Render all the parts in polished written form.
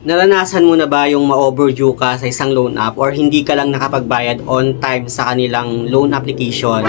Naranasan mo na ba yung ma-overdue ka sa isang loan app or hindi ka lang nakapagbayad on time sa kanilang loan application?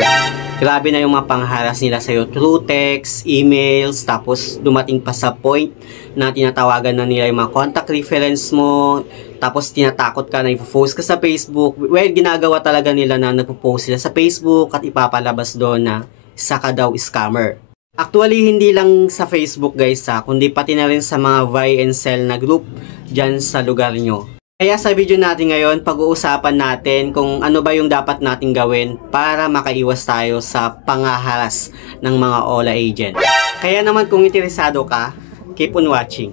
Grabe na yung mga pangharas nila sa'yo through text, emails, tapos dumating pa sa point na tinatawagan na nila yung mga contact reference mo, tapos tinatakot ka na ipo-post ka sa Facebook. Well, ginagawa talaga nila na nagpo-post sila sa Facebook at ipapalabas doon na isa ka daw scammer. Actually, hindi lang sa Facebook guys kundi pati na rin sa mga buy and sell na group dyan sa lugar nyo. Kaya sa video natin ngayon, pag-uusapan natin kung ano ba yung dapat natin gawin para makaiwas tayo sa pangaharas ng mga OLA agent. Kaya naman kung interesado ka, keep on watching.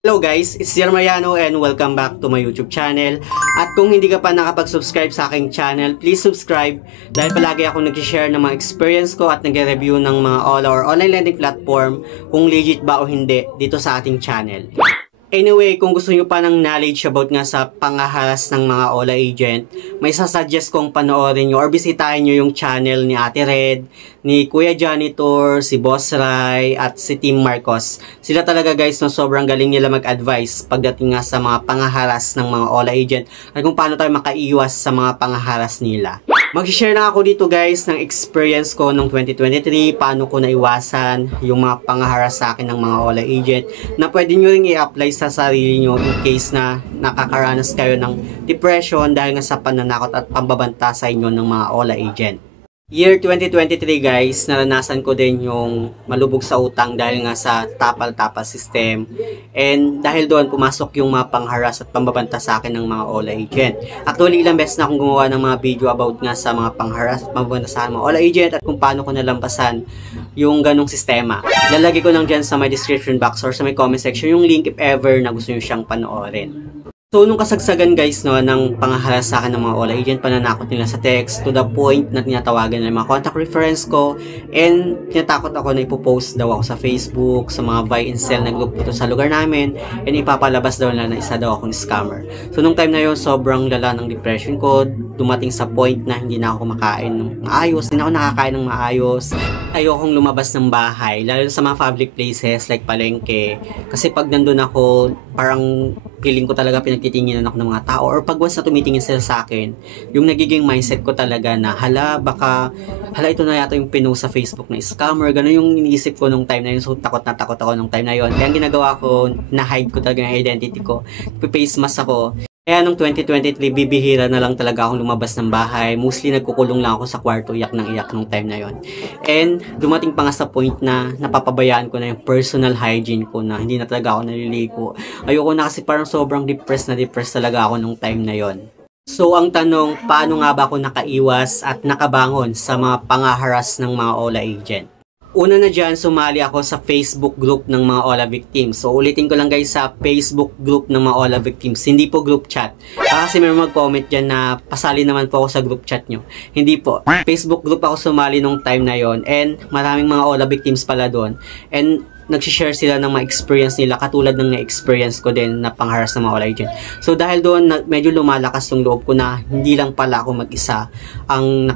Hello guys, it's Yer Mariano and welcome back to my YouTube channel. At kung hindi ka pa nakapag-subscribe sa aking channel, please subscribe dahil palagi ako nag-share ng mga experience ko at nag-review ng mga OLA or online lending platform kung legit ba o hindi dito sa ating channel. Anyway, kung gusto nyo pa ng knowledge about nga sa pangaharas ng mga OLA agent, may sasuggest kong panoorin nyo or bisitahin nyo yung channel ni Ate Red, ni Kuya Janitor, si Boss Rai, at si Team Marcos. Sila talaga guys, no, sobrang galing nila mag-advise pagdating nga sa mga pangaharas ng mga OLA agent at kung paano tayo makaiwas sa mga pangaharas nila. Mag-share na ako dito guys ng experience ko noong 2023, paano ko naiwasan yung mga pangaharas sa akin ng mga OLA agent na pwede nyo rin i-apply sa sarili nyo in case na nakakaranas kayo ng depression dahil nga sa pananakot at pambabanta sa inyo ng mga OLA agent. Year 2023 guys, naranasan ko din yung malubog sa utang dahil nga sa tapal-tapal system. And dahil doon, pumasok yung mga pangharas at pambabanta sa akin ng mga OLA agent. Actually, ilang beses na akong gumawa ng mga video about nga sa mga pangharas at pambabanta sa akin ng mga OLA agent at kung paano ko nalampasan yung ganong sistema. Lalagay ko lang dyan sa my description box or sa my comment section yung link if ever na gusto nyo siyang panoorin. So, nung kasagsagan guys, no, ng pangaharas sa akin ng mga OLA agent, pananakot nila sa text to the point na tinatawagan nila mga contact reference ko and tinatakot ako na ipopost daw ako sa Facebook, sa mga buy and sell na group dito sa lugar namin and ipapalabas daw nila na isa daw akong scammer. So, nung time na yun, sobrang lala ng depression ko, dumating sa point na hindi na ako kumakain ng maayos, hindi na ako nakakain ng maayos. Ayokong lumabas ng bahay, lalo sa mga public places like palengke. Kasi pag nandun ako, parang feeling ko talaga pinagtitinginan ako ng mga tao or pag once na tumitingin sila sa akin, yung nagiging mindset ko talaga na hala ito na yata yung pinost sa Facebook na scammer, gano'n yung iniisip ko nung time na yun. So takot ako nung time na yun. Kaya ang ginagawa ko, na-hide ko talaga yung identity ko, face mask ako. Kaya nung 2023, bibihira na lang talaga akong lumabas ng bahay. Mostly nagkukulong lang ako sa kwarto, iyak ng iyak nung time na yon. And dumating pa nga sa point na napapabayaan ko na yung personal hygiene ko na hindi na talaga ako naliligo. Ayoko na kasi parang sobrang depressed talaga ako nung time na yon. So ang tanong, paano nga ba ako nakaiwas at nakabangon sa mga pangaharas ng mga OLA agent? Una na dyan, sumali ako sa Facebook group ng mga OLA victims. So, ulitin ko lang guys, sa Facebook group ng mga OLA victims. Hindi po group chat. Kasi may mag-comment dyan na pasali naman po ako sa group chat nyo. Hindi po. Facebook group ako sumali nung time na yon. And maraming mga OLA victims pala doon. And nagsishare sila ng mga experience nila katulad ng na-experience ko din na pangharas ng mga OLA agent. So dahil doon medyo lumalakas yung loob ko na hindi lang pala ako mag-isa ang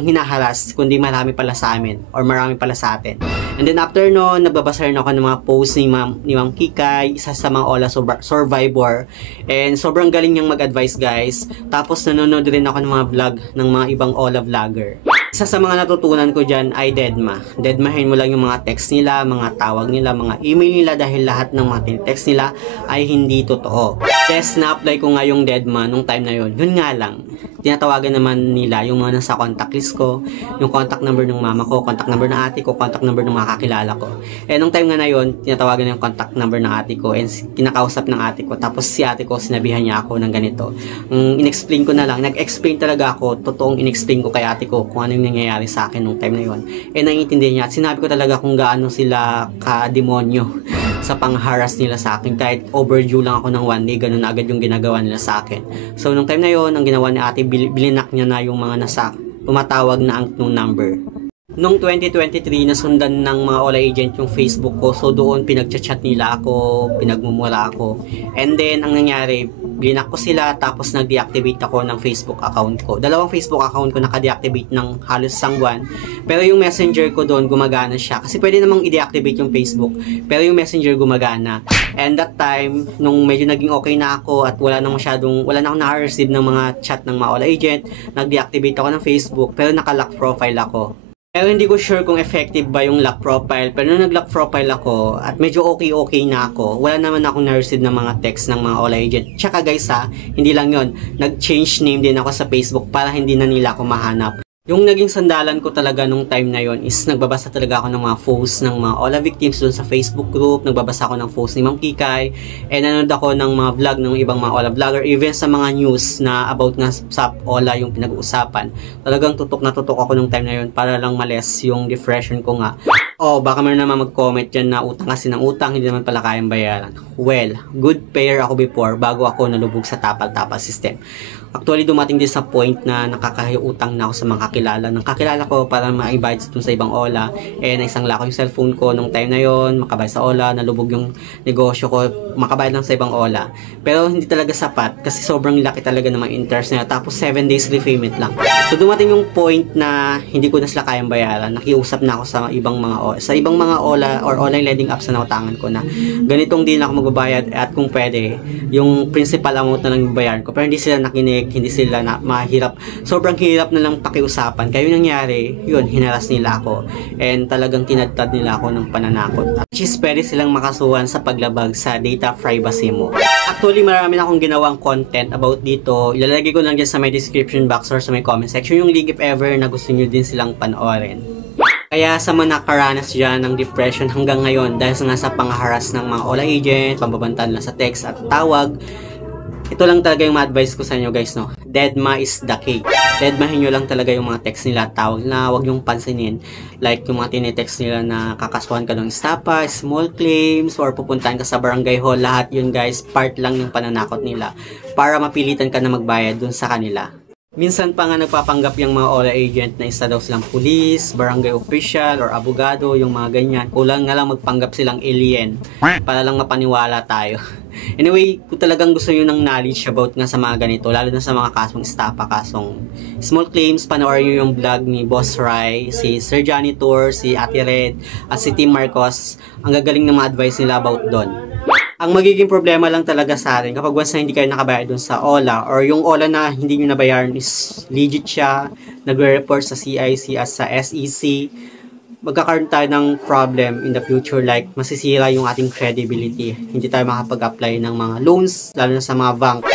hinaharas, kundi marami pala sa amin or marami pala sa atin. And then after noon, nagbabasa rin ako ng mga posts ni Ma'am Kikay, isa sa mga OLA survivor. And sobrang galing niyang mag-advise guys. Tapos nanonood rin ako ng mga vlog ng mga ibang OLA vlogger. Isa sa mga natutunan ko dyan ay deadma. Deadmahin mo lang yung mga text nila, mga tawag nila, mga email nila dahil lahat ng mga text nila ay hindi totoo. Yes, na-apply ko nga yung deadma nung time na yun. Yun nga lang, tinatawagan naman nila yung mga nasa contact list ko, yung contact number ng mama ko, contact number ng ate ko, contact number ng mga kakilala ko. Eh, nung time nga na yun, tinatawagan yung contact number ng ate ko and kinakausap ng ate ko. Tapos si ate ko, sinabihan niya ako ng ganito. In-explain ko na lang, nag-explain talaga ako, totoong in-explain ko kay ate ko kung ano yung nangyayari sa akin nung time na yun. Eh, naiintindihan niya at sinabi ko talaga kung gaano sila ka-demonyo sa pangharas nila sa akin. Kahit overdue lang ako ng 1 day, ganun na agad yung ginagawa nila sa akin. So, nung time na yun, ang ginawa ni ate, bilinak niya na yung mga nasa tumatawag na ang number. Noong 2023, nasundan ng mga OLA agent yung Facebook ko. So, doon pinagchat-chat nila ako, pinagmumura ako. And then, ang nangyari, blinak ko sila, tapos nag-deactivate ako ng Facebook account ko. Dalawang Facebook account ko naka-deactivate ng halos isang buwan. Pero yung Messenger ko doon, gumagana siya. Kasi pwede namang i-deactivate yung Facebook, pero yung Messenger gumagana. And that time, nung medyo naging okay na ako at wala na akong na-receive ng mga chat ng mga Ola agent, nag-deactivate ako ng Facebook, pero naka-lock profile ako. Pero hindi ko sure kung effective ba yung lock profile. Pero nung nag-lock profile ako at medyo okay na ako, wala naman akong na-receive ng mga text ng mga Ola agent. Tsaka guys hindi lang yon, nag-change name din ako sa Facebook para hindi na nila ako mahanap. Yung naging sandalan ko talaga nung time na yon is nagbabasa talaga ako ng mga posts ng mga Ola victims doon sa Facebook group, nagbabasa ako ng posts ni Ma'am Kikay, and nanonood ako ng mga vlog ng ibang mga Ola vlogger, even sa mga news na about nga sa Ola yung pinag-uusapan. Talagang tutok na tutok ako nung time na yon para lang males yung depression ko nga. Baka meron naman mag-comment dyan na utang kasi ng utang, hindi naman pala kayang bayaran. Well, good payer ako before bago ako nalubog sa tapal-tapal system. Actually, dumating din sa point na nakakahiutang na ako sa mga kakilala ko para ma-invite dun sa ibang Ola. Naisangla ko yung cellphone ko nung time na yon, makabayad sa Ola, nalubog yung negosyo ko, makabayad lang sa ibang Ola. Pero hindi talaga sapat kasi sobrang laki talaga ng mga interest nila. Tapos 7 days repayment lang. So dumating yung point na hindi ko na sila kayang bayaran. Nakiusap na ako sa ibang mga Ola or online lending apps na nautangan ko na ganitong din ako magbabayad at kung pwede, yung principal amount na lang bayaran ko. Pero hindi sila nakinig, hindi sila mahirap. Sobrang hirap na lang pakiusapan. Kaya yung nangyari, yun, hinaras nila ako. And talagang tinadtad nila ako ng pananakot. Which is pwede silang makasuhan sa paglabag sa data privacy mo. Actually, marami na akong ginawang content about dito. Ilalagay ko lang dyan sa my description box or sa my comment section yung link if ever na gusto nyo din silang panoorin. Kaya sa mga nakaranas dyan ng depression hanggang ngayon dahil nga sa pangharas ng mga Ola agent, pambabantaan lang sa text at tawag, ito lang talaga yung ma-advise ko sa inyo guys, no? Deadma is the key. Deadmahin nyo lang talaga yung mga text nila, tawag na wag yung pansinin. Like yung mga tinetext nila na kakasuhan ka ng estapa, small claims, or pupuntahan ka sa barangay hall. Lahat yun guys, part lang yung pananakot nila para mapilitan ka na magbayad dun sa kanila. Minsan pa nga nagpapanggap yung mga Ola agent na isa daw silang pulis, barangay official, or abogado, yung mga ganyan. Kulang nga lang magpanggap silang alien para lang mapaniwala tayo. Anyway, kung talagang gusto nyo ng knowledge about nga sa mga ganito, lalo na sa mga kasong estapa, kasong small claims, panoorin nyo yung vlog ni Boss Rai, si Sir Janitor, si Ate Red, at si Team Marcos. Ang gagaling na mga advice nila about doon. Ang magiging problema lang talaga sa atin kapag once na hindi kayo nakabayad dun sa Ola or yung Ola na hindi nyo nabayaran is legit siya, nagre-report sa CIC at sa SEC, magkakaroon tayo ng problem in the future, like masisira yung ating credibility. Hindi tayo makapag-apply ng mga loans, lalo na sa mga bank.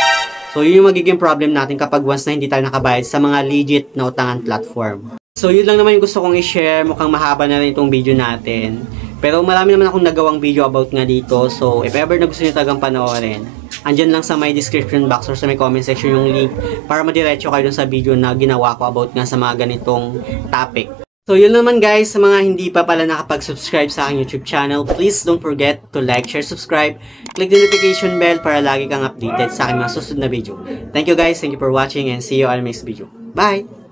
So yun yung magiging problem natin kapag once na hindi tayo nakabayad sa mga legit na utangan platform. So yun lang naman yung gusto kong i-share. Mukhang mahaba na rin itong video natin. Pero marami naman akong nagawang video about nga dito. So if ever na gusto nyo talagang panoorin, andyan lang sa my description box or sa my comment section yung link para madiretso kayo dun sa video na ginawa ko about nga sa mga ganitong topic. So yun naman guys, sa mga hindi pa pala nakapag-subscribe sa aking YouTube channel, please don't forget to like, share, subscribe, click the notification bell para lagi kang updated sa aking mga susunod na video. Thank you guys, thank you for watching, and see you on the next video. Bye!